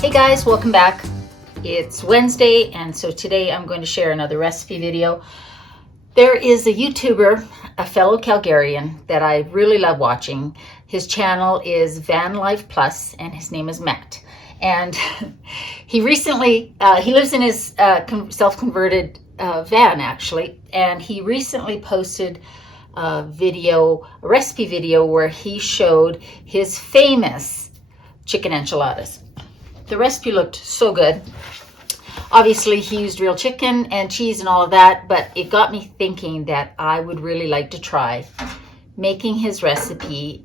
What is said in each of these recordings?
Hey guys, welcome back. It's Wednesday, and so today I'm going to share another recipe video. There is a YouTuber, a fellow Calgarian, that I really love watching. His channel is VanlifePLUS, and his name is Matt. And he recently, he lives in his self-converted van actually, and he recently posted a recipe video where he showed his famous chicken enchiladas. The recipe looked so good. Obviously, he used real chicken and cheese and all of that, but it got me thinking that I would really like to try making his recipe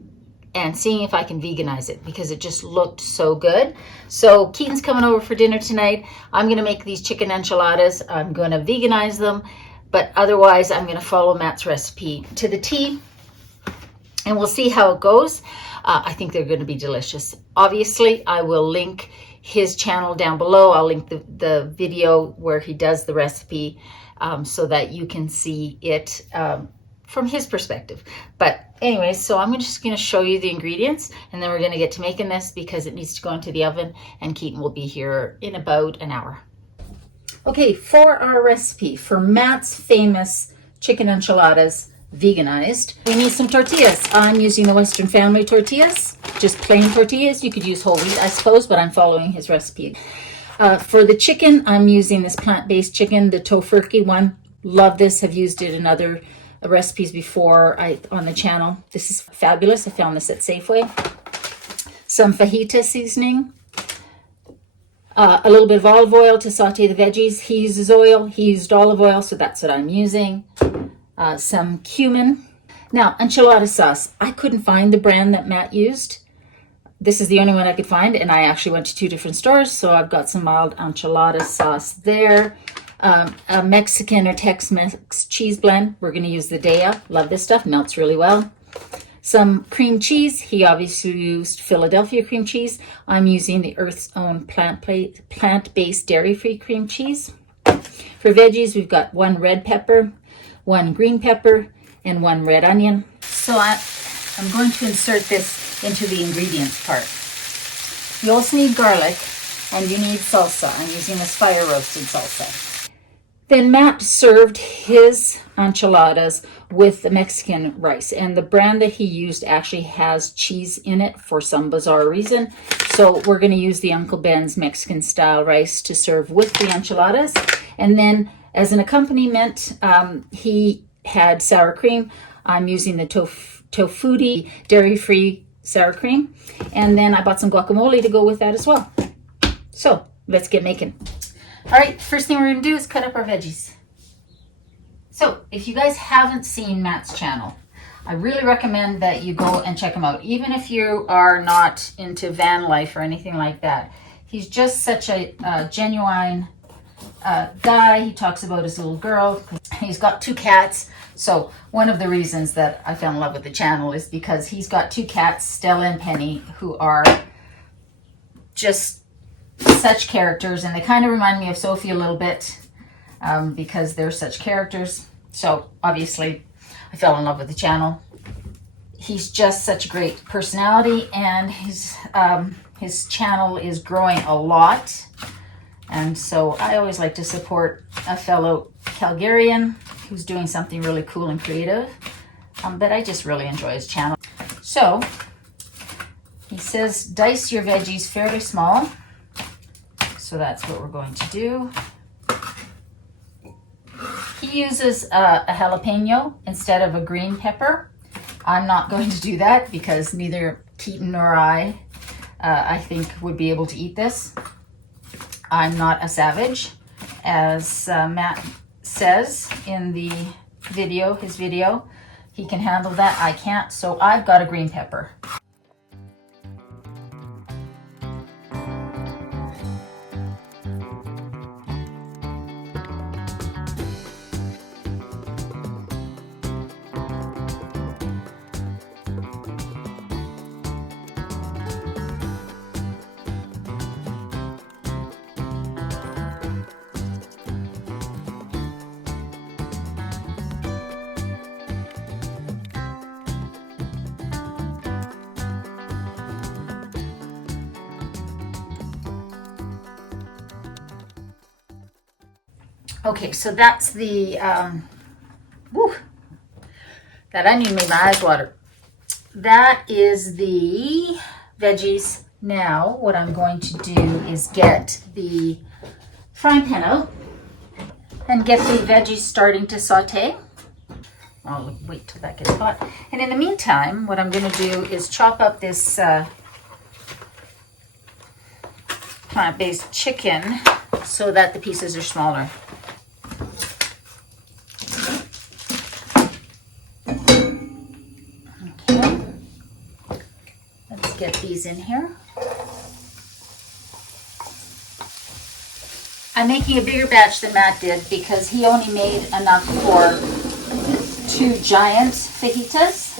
and seeing if I can veganize it, because it just looked so good. So Keaton's coming over for dinner tonight. I'm going to make these chicken enchiladas. I'm going to veganize them, but otherwise I'm going to follow Matt's recipe to the T, and we'll see how it goes. I think they're going to be delicious. Obviously, I will link his channel down below. I'll link the video where he does the recipe so that you can see it from his perspective. But anyways, so I'm just going to show you the ingredients, and then we're going to get to making this because it needs to go into the oven, and Keaton will be here in about an hour. Okay, for our recipe, for Matt's famous chicken enchiladas veganized, we need some tortillas. I'm using the Western Family tortillas, just plain tortillas. You could use whole wheat, I suppose, but I'm following his recipe. For the chicken, I'm using this plant-based chicken, the Tofurky one. Love this. Have used it in other recipes before on the channel. This is fabulous. I found this at Safeway. Some fajita seasoning. A little bit of olive oil to saute the veggies. He uses oil. He used olive oil, so that's what I'm using. Some cumin. Now, enchilada sauce. I couldn't find the brand that Matt used. This is the only one I could find, and I actually went to 2 different stores, so I've got some mild enchilada sauce there. A Mexican or Tex-Mex cheese blend. We're going to use the Daya. Love this stuff. Melts really well. Some cream cheese. He obviously used Philadelphia cream cheese. I'm using the Earth's Own plant-based dairy-free cream cheese. For veggies, we've got 1 red pepper, 1 green pepper, and 1 red onion. So I'm going to insert this into the ingredients part. You also need garlic, and you need salsa. I'm using this fire-roasted salsa. Then Matt served his enchiladas with the Mexican rice, and the brand that he used actually has cheese in it for some bizarre reason. So we're going to use the Uncle Ben's Mexican style rice to serve with the enchiladas. And then as an accompaniment, he had sour cream. I'm using the Tofurky dairy-free sour cream. And then I bought some guacamole to go with that as well. So let's get making. All right, first thing we're going to do is cut up our veggies. So if you guys haven't seen Matt's channel, I really recommend that you go and check him out. Even if you are not into van life or anything like that. He's just such a genuine guy. He talks about his little girl. He's got 2 cats. So one of the reasons that I fell in love with the channel is because he's got 2 cats, Stella and Penny, who are just such characters, and they kind of remind me of Sophie a little bit because they're such characters. So obviously I fell in love with the channel. He's just such a great personality, and his channel is growing a lot. And so I always like to support a fellow Calgarian who's doing something really cool and creative. But I just really enjoy his channel. So he says dice your veggies fairly small. So that's what we're going to do. He uses a jalapeno instead of a green pepper. I'm not going to do that because neither Keaton nor I think would be able to eat this. I'm not a savage, as Matt says in the video, his video. He can handle that. I can't, so I've got a green pepper. Okay, so that's the, that onion made my eyes water. That is the veggies. Now, what I'm going to do is get the frying pan out and get the veggies starting to saute. I'll wait till that gets hot. And in the meantime, what I'm going to do is chop up this plant-based chicken so that the pieces are smaller. Okay, let's get these in here. I'm making a bigger batch than Matt did because he only made enough for 2 giant fajitas,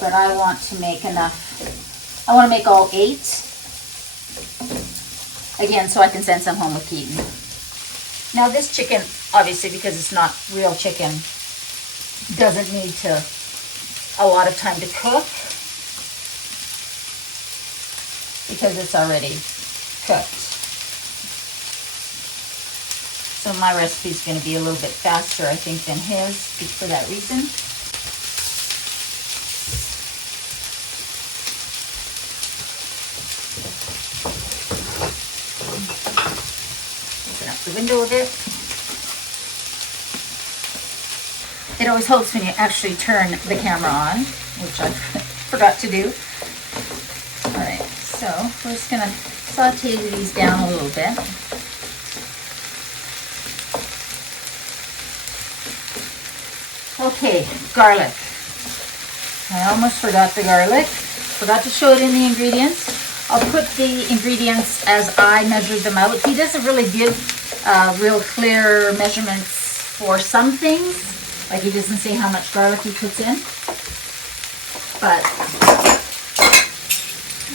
but I want to make enough. I want to make all 8. Again, so I can send some home with Keaton. Now this chicken, obviously because it's not real chicken, doesn't need a lot of time to cook because it's already cooked. So my recipe is going to be a little bit faster, I think, than his for that reason. Open up the window a bit. It always helps when you actually turn the camera on, which I forgot to do. All right, so we're just going to saute these down a little bit. Okay, garlic. I almost forgot the garlic. Forgot to show it in the ingredients. I'll put the ingredients as I measured them out. He doesn't really give real clear measurements for some things. Like he doesn't say how much garlic he puts in. But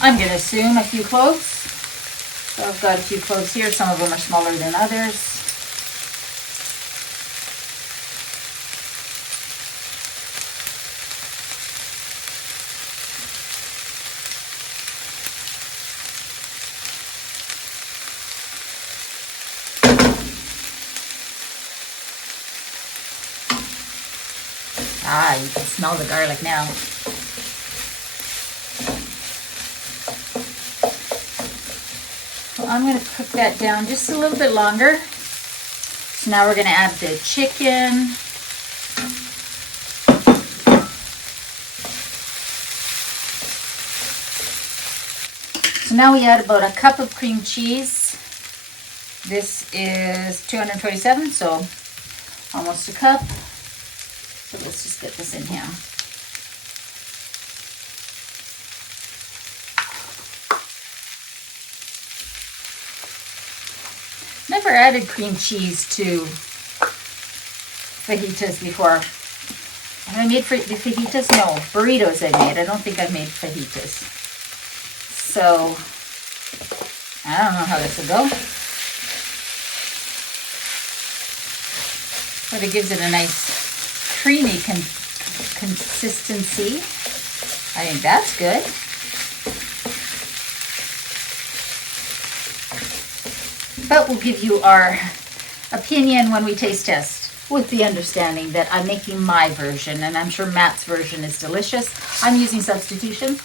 I'm going to assume a few cloves. So I've got a few cloves here. Some of them are smaller than others. Ah, you can smell the garlic now. So I'm going to cook that down just a little bit longer. So now we're going to add the chicken. So now we add about a cup of cream cheese. This is 227, so almost a cup. So let's just get this in here. Never added cream cheese to fajitas before. Have I made the fajitas? No, burritos I made. I don't think I've made fajitas. So, I don't know how this will go. But it gives it a nice creamy consistency. I think that's good. But we'll give you our opinion when we taste test, with the understanding that I'm making my version, and I'm sure Matt's version is delicious. I'm using substitutions.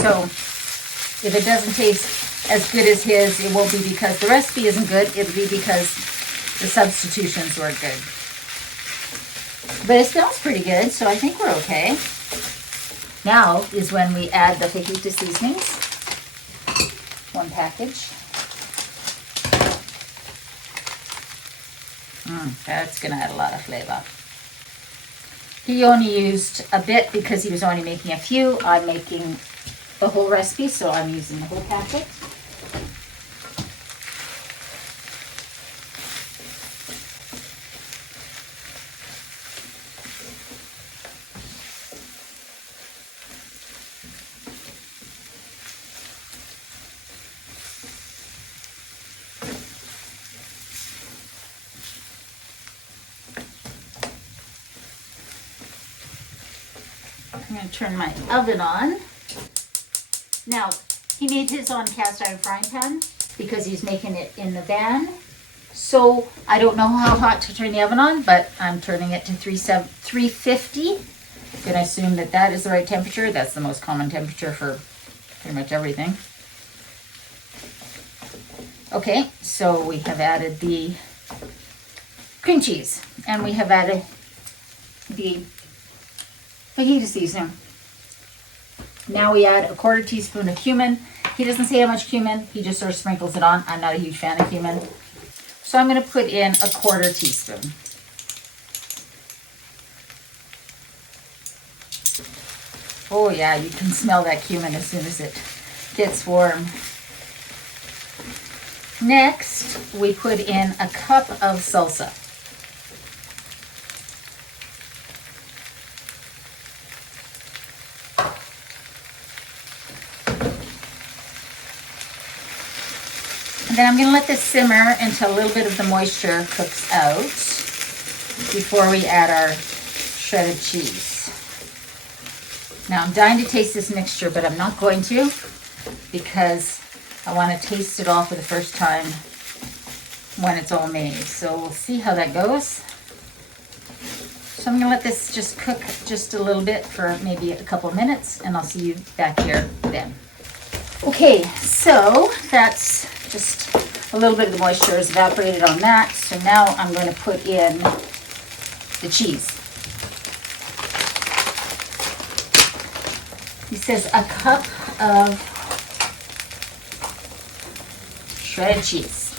So if it doesn't taste as good as his, it won't be because the recipe isn't good. It'll be because the substitutions were good. But it smells pretty good, so I think we're okay. Now is when we add the fajita seasonings. 1 package. That's going to add a lot of flavor. He only used a bit because he was only making a few. I'm making the whole recipe, so I'm using the whole packet. I'm going to turn my oven on. Now, he made his on cast iron frying pan because he's making it in the van. So I don't know how hot to turn the oven on, but I'm turning it to 350. I'm going to assume that that is the right temperature. That's the most common temperature for pretty much everything. Okay, so we have added the cream cheese, and we have added the fajita seasoning. Now we add a 1/4 teaspoon of cumin. He doesn't say how much cumin, he just sort of sprinkles it on. I'm not a huge fan of cumin. So I'm going to put in a 1/4 teaspoon. Oh yeah, you can smell that cumin as soon as it gets warm. Next, we put in a cup of salsa. And then I'm going to let this simmer until a little bit of the moisture cooks out before we add our shredded cheese. Now I'm dying to taste this mixture, but I'm not going to because I want to taste it all for the first time when it's all made. So we'll see how that goes. So I'm going to let this just cook just a little bit for maybe a couple of minutes, and I'll see you back here then. Okay, so that's just a little bit of the moisture is evaporated on that. So now I'm going to put in the cheese. He says a cup of shredded cheese.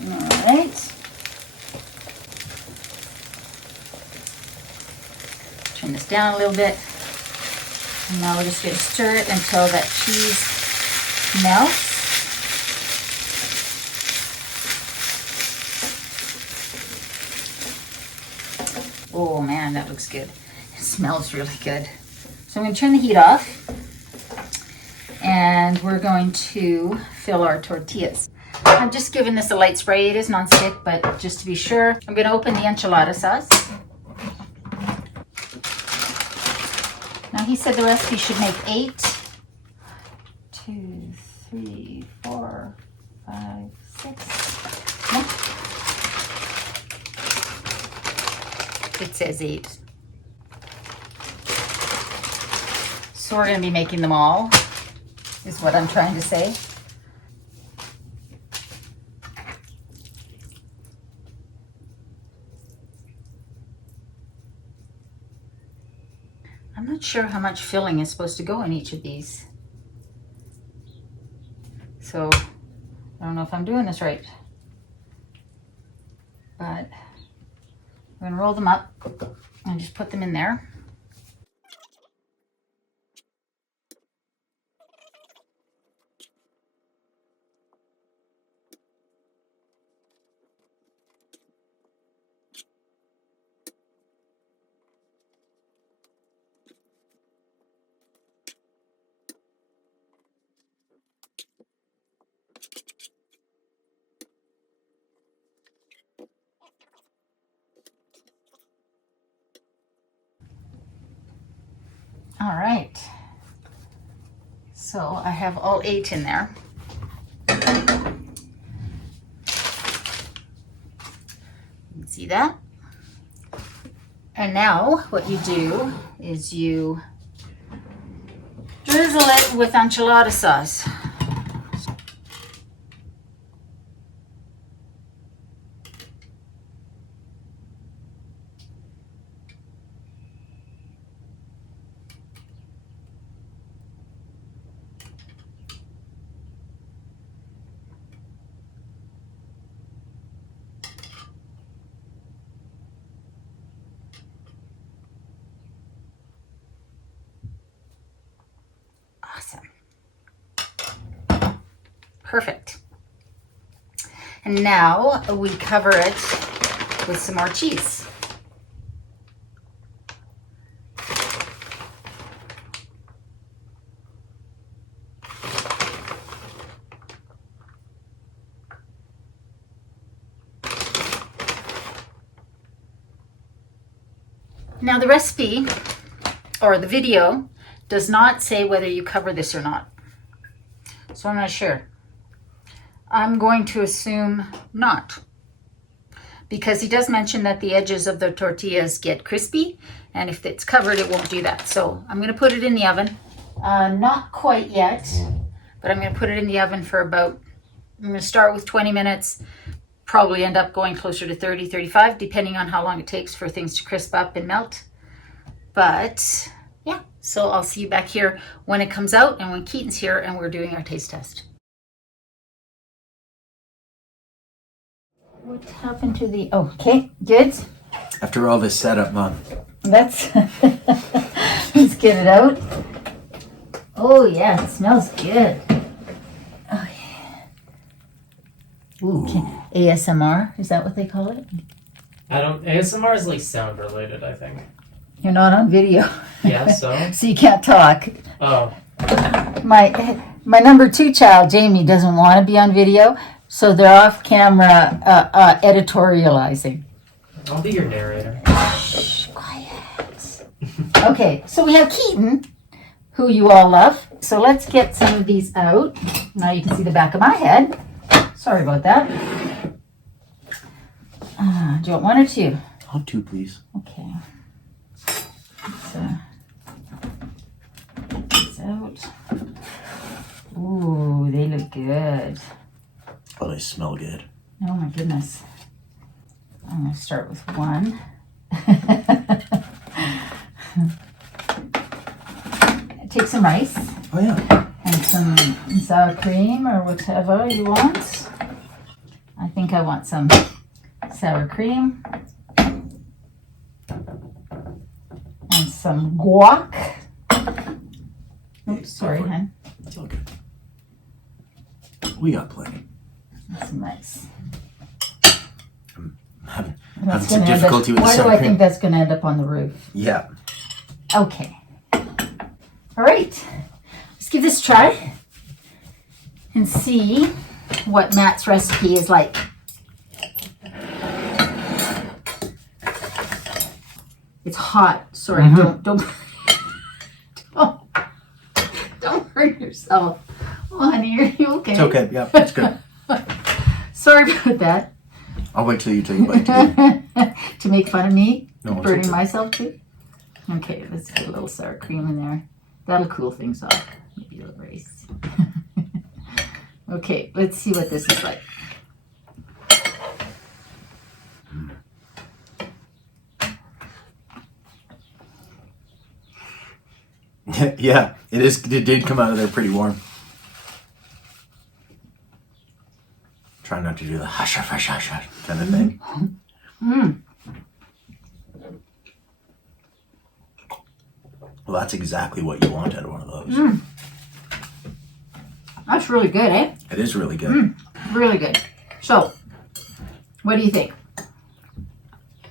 All right. Turn this down a little bit. And now we're just going to stir it until that cheese melts. Oh man, that looks good. It smells really good. So I'm going to turn the heat off, and we're going to fill our tortillas. I'm just giving this a light spray. It is non-stick, but just to be sure, I'm going to open the enchilada sauce. Now he said the recipe should make 8. 2, 3, 4, 5, 6. No. It says 8. So we're going to be making them all, is what I'm trying to say. I'm not sure how much filling is supposed to go in each of these. So I don't know if I'm doing this right. But we're going to roll them up and just put them in there. All right. So I have all 8 in there. You can see that. And now what you do is you drizzle it with enchilada sauce. Awesome. Perfect. And now we cover it with some more cheese. Now the recipe or the video does not say whether you cover this or not. So I'm not sure. I'm going to assume not. Because he does mention that the edges of the tortillas get crispy, and if it's covered, it won't do that. So I'm going to put it in the oven. Not quite yet, but I'm going to put it in the oven for about, I'm going to start with 20 minutes, probably end up going closer to 30, 35, depending on how long it takes for things to crisp up and melt. But yeah, so I'll see you back here when it comes out and when Keaton's here and we're doing our taste test. What happened to the, okay, good. After all this setup, Mom. Let's get it out. Oh yeah, it smells good. Okay. Ooh. ASMR, is that what they call it? ASMR is like sound related, I think. You're not on video. Yeah, so? So you can't talk. Oh. My number 2 child, Jamie, doesn't want to be on video, so they're off camera editorializing. I'll be your narrator. Shh, quiet. Okay, so we have Keaton, who you all love. So let's get some of these out. Now you can see the back of my head. Sorry about that. Do you want 1 or 2? I'll 2, please. Okay. So, get this out. Ooh, they look good. Oh, they smell good. Oh my goodness. I'm going to start with 1. Take some rice. Oh, yeah. And some sour cream or whatever you want. I think I want some sour cream. And some guac. Oops, sorry, hon. It's all good. We got plenty. That's nice. I'm having some difficulty with the Why do sour I cream. think that's going to end up on the roof? Yeah. Okay. All right. Let's give this a try and see what Matt's recipe is like. It's hot. Sorry, don't hurt yourself. Oh, honey, are you okay? It's okay. Yeah, it's good. Sorry about that. I'll wait till you take a bite too. To make fun of me? No, it's burning okay. myself too? Okay, let's get a little sour cream in there. That'll cool things off. Maybe a little rice. Okay, let's see what this is like. Yeah, it is. It did come out of there pretty warm. Try not to do the hush, hush, hush, hush kind of thing. Well, that's exactly what you want out of one of those. That's really good, eh? It is really good. Really good. So, what do you think?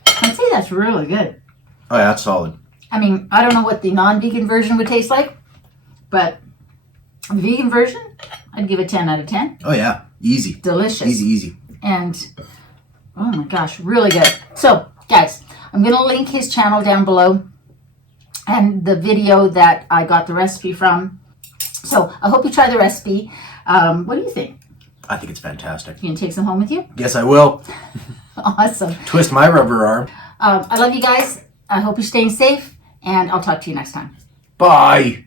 I'd say that's really good. Oh, yeah, that's solid. I mean, I don't know what the non-vegan version would taste like, but the vegan version, I'd give it 10 out of 10. Oh, yeah. Easy. Delicious. Easy, easy. And, oh my gosh, really good. So, guys, I'm going to link his channel down below and the video that I got the recipe from. So, I hope you try the recipe. What do you think? I think it's fantastic. You going to take some home with you? Yes, I will. Awesome. Twist my rubber arm. I love you guys. I hope you're staying safe, and I'll talk to you next time. Bye.